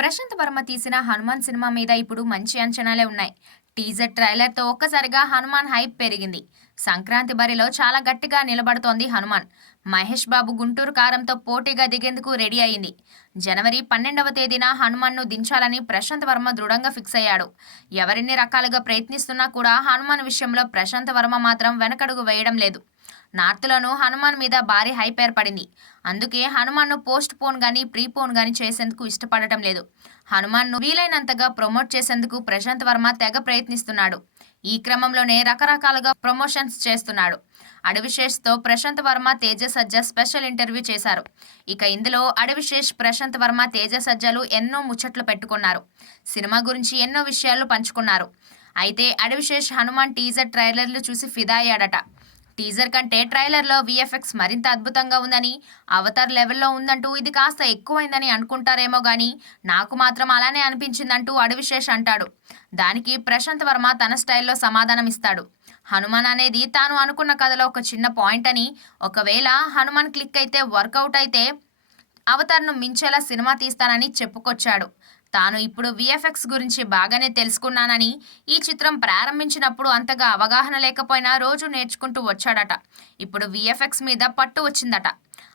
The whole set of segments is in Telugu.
ప్రశాంత్ వర్మ తీసిన 'హనుమాన్' సినిమా మీద ఇప్పుడు మంచి అంచనాలే ఉన్నాయి. టీజర్ ట్రైలర్‌తో ఒక్కసారిగా 'హనుమాన్' హైప్ పెరిగింది. సంక్రాంతి బరిలో చాలా గట్టిగా నిలబడుతోంది 'హనుమాన్'. మహేష్ బాబు గుంటూరు కారంతో పోటీగా దిగేందుకు రెడీ అయింది. జనవరి 12వ తేదీన 'హనుమాన్'ను దించాలని ప్రశాంత్ వర్మ దృఢంగా ఫిక్స్ అయ్యాడు. ఎవరెన్ని రకాలుగా ప్రయత్నిస్తున్నా కూడా 'హనుమాన్' విషయంలో ప్రశాంత్ వర్మ మాత్రం వెనకడుగు వేయడం లేదు. నార్త్‌లోనూ 'హనుమాన్' మీద భారీ హైప్ ఏర్పడింది. అందుకే 'హనుమాన్'ను పోస్ట్ పోన్ గానీ, ప్రీ పోన్ గానీ చేసేందుకు ఇష్టపడటం లేదు. 'హనుమాన్'ను వీలైనంతగా ప్రమోట్ చేసేందుకు ప్రశాంత్ వర్మ తెగ ప్రయత్నిస్తున్నాడు. ఈ క్రమంలోనే రకరకాలుగా ప్రమోషన్స్ చేస్తున్నాడు. 'అడవిశేష్'తో ప్రశాంత్ వర్మ, తేజ సజ్జా స్పెషల్ ఇంటర్వ్యూ చేశారు. ఇక ఇందులో అడవిశేష్, ప్రశాంత్ వర్మ, తేజ సజ్జలు ఎన్నో ముచ్చట్లు పెట్టుకున్నారు. సినిమా గురించి ఎన్నో విషయాలు పంచుకున్నారు. అయితే అడవిశేష్ 'హనుమాన్' టీజర్ ట్రైలర్లు చూసి ఫిదా అయ్యాడట. టీజర్ కంటే ట్రైలర్‌లో వీఎఫ్ఎక్స్ మరింత అద్భుతంగా ఉందని, 'అవతార్' లెవెల్‌లో ఉందంటూ ఇది కాస్త ఎక్కువైందని అనుకుంటారేమో గానీ, నాకు మాత్రం అలానే అనిపించిందంటూ అడవిశేష్ అంటాడు. దానికి ప్రశాంత్ వర్మ తన స్టైల్‌లో సమాధానం ఇస్తాడు. 'హనుమాన్' అనేది తాను అనుకున్న కథలో ఒక చిన్న పాయింట్ అని, ఒకవేళ 'హనుమాన్' క్లిక్ అయితే, వర్కౌట్ అయితే 'అవతార్'ను మించేలా సినిమా తీస్తానని చెప్పుకొచ్చాడు. తాను ఇప్పుడు వీఎఫ్ఎక్స్ గురించి బాగానే తెలుసుకున్నానని, ఈ చిత్రం ప్రారంభించినప్పుడు అంతగా అవగాహన లేకపోయినా రోజు నేర్చుకుంటూ వచ్చాడట. ఇప్పుడు వీఎఫ్ఎక్స్ మీద పట్టు వచ్చిందట.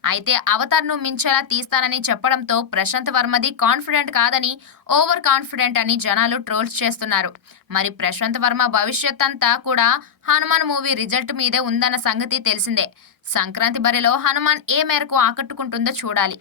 అయితే 'అవతార్'ను మించేలా తీస్తానని చెప్పడంతో ప్రశాంత్ వర్మది కాన్ఫిడెంట్ కాదని, ఓవర్ కాన్ఫిడెంట్ అని జనాలు ట్రోల్స్ చేస్తున్నారు. మరి ప్రశాంత్ వర్మ భవిష్యత్ అంతా కూడా 'హనుమాన్' మూవీ రిజల్ట్ మీదే ఉందన్న సంగతి తెలిసిందే. సంక్రాంతి బరిలో 'హనుమాన్' ఏ మేరకు ఆకట్టుకుంటుందో చూడాలి.